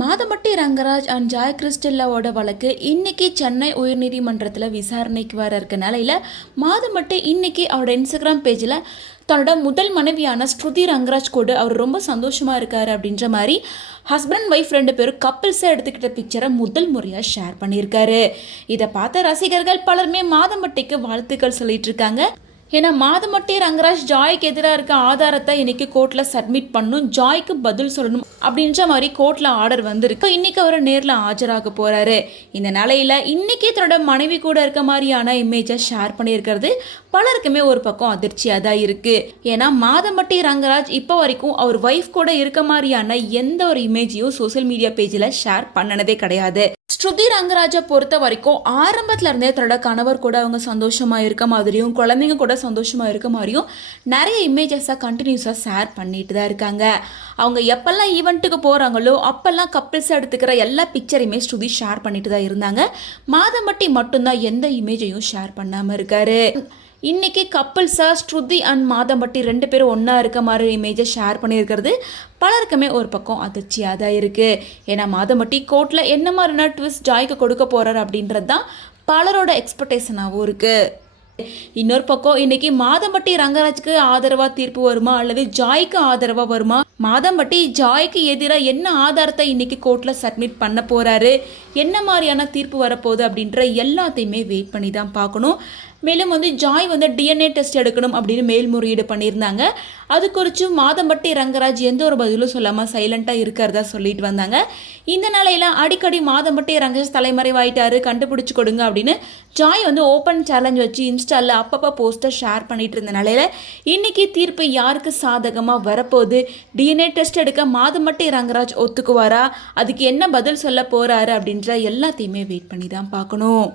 Madhampatti Rangaraj and Joy கிறிஸ்டல்லாவோட வழக்கு இன்னைக்கு சென்னை உயர்நீதிமன்றத்தில் விசாரணைக்கு வர இருக்க நிலையில் மாதமட்டி இன்னைக்கு அவரோட இன்ஸ்டாகிராம் பேஜில் தன்னோட முதல் மனைவியான ஸ்ருதி ரங்கராஜ் கூட அவர் ரொம்ப சந்தோஷமாக இருக்காரு அப்படின்ற மாதிரி ஹஸ்பண்ட் ஒய்ஃப் ரெண்டு பேரும் கப்பிள்ஸாக எடுத்துக்கிட்ட பிக்சரை முதல் முறையாக ஷேர் பண்ணியிருக்காரு. இதை பார்த்த ரசிகர்கள் பலருமே மாதமட்டிக்கு வாழ்த்துக்கள் சொல்லிட்டு இருக்காங்க. ஏன்னா மாதமட்டி ரங்கராஜ் ஜாய்க்கு எதிராக இருக்க ஆதாரத்தை இன்னைக்கு கோர்ட்டில் சப்மிட் பண்ணணும், ஜாய்க்கு பதில் சொல்லணும் அப்படின்ற மாதிரி கோர்ட்டில் ஆர்டர் வந்திருக்கு. இன்னைக்கு அவர் நேரில் ஆஜராக போகிறாரு. இந்த நிலையில் இன்னைக்கு தன்னோட மனைவி கூட இருக்க மாதிரியான இமேஜை ஷேர் பண்ணியிருக்கிறது பலருக்குமே ஒரு பக்கம் அதிர்ச்சியாக தான் இருக்குது. ஏன்னா மாதமட்டி ரங்கராஜ் இப்போ வரைக்கும் அவர் ஒய்ஃப் கூட இருக்க மாதிரியான எந்த ஒரு இமேஜையும் சோசியல் மீடியா பேஜில் ஷேர் பண்ணினதே கிடையாது. ஸ்ருதி ரங்கராஜை பொறுத்த வரைக்கும் ஆரம்பத்துல இருந்தே தன்னோட கணவர் கூட அவங்க சந்தோஷமா இருக்க மாதிரியும் குழந்தைங்க கூட சந்தோஷமா இருக்க மாதிரியும் நிறைய இமேஜஸை கண்டினியூஸாக ஷேர் பண்ணிட்டு தான் இருக்காங்க. அவங்க எப்பெல்லாம் ஈவெண்ட்டுக்கு போகிறாங்களோ அப்பெல்லாம் கப்பிள்ஸாக எடுத்துக்கிற எல்லா பிக்சரையுமே ஸ்ருதி ஷேர் பண்ணிட்டு தான் இருந்தாங்க. மாதமட்டி மட்டும்தான் எந்த இமேஜையும் ஷேர் பண்ணாமல் இருக்காரு. இன்னைக்கு கப்பிள்ஸாக ஸ்ருதி அண்ட் மாதம்பட்டி ரெண்டு பேரும் ஒன்றா இருக்க மாதிரி இமேஜை ஷேர் பண்ணியிருக்கிறது பலருக்குமே ஒரு பக்கம் அதிர்ச்சியாக தான் இருக்குது. ஏன்னா மாதம்பட்டி கோர்ட்டில் என்ன மாதிரினா ட்விஸ்ட் ஜாய்க்கு கொடுக்க போகிறார் அப்படின்றது தான் பலரோட எக்ஸ்பெக்டேஷனாகவும் இருக்குது. இன்னொரு பக்கம் இன்னைக்கு மாதம்பட்டி ரங்கராஜுக்கு ஆதரவா தீர்ப்பு வருமா அல்லது ஜாய்க்கு ஆதரவா வருமா, மாதம்பட்டி ஜாய்க்கு எதிராக என்ன ஆதாரத்தை இன்னைக்கு கோர்ட்ல சப்மிட் பண்ண போறாரு, என்ன மாதிரியான தீர்ப்பு வரப்போகுது அப்படின்ற எல்லாத்தையுமே வெயிட் பண்ணி தான் பார்க்கணும். மேலும் ஜாய் டிஎன்ஏ டெஸ்ட் எடுக்கணும் அப்படின்னு மேல்முறையீடு பண்ணியிருந்தாங்க. அது குறித்து மாதம்பட்டி ரங்கராஜ் எந்த ஒரு பதிலும் சொல்லாமல் சைலண்டாக இருக்கிறதா சொல்லிட்டு வந்தாங்க. இந்த நிலையில் அடிக்கடி மாதம்பட்டி ரங்கராஜ் தலைமறைவாயிட்டாரு, கண்டுபிடிச்சு கொடுங்க அப்படின்னு ஜாய் ஓப்பன் சேலஞ்ச் வச்சு இன்ஸ்டாவில் அப்பப்போ போஸ்டர் ஷேர் பண்ணிட்டு இருந்த நிலையில் இன்னைக்கு தீர்ப்பு யாருக்கு சாதகமாக வரப்போகுது, டிஎன்ஏ டெஸ்ட் எடுக்க மாதம்பட்டி ரங்கராஜ் ஒத்துக்குவாரா, அதுக்கு என்ன பதில் சொல்ல போகிறாரு அப்படின்ற எல்லாத்தையுமே வெயிட் பண்ணி தான் பார்க்கணும்.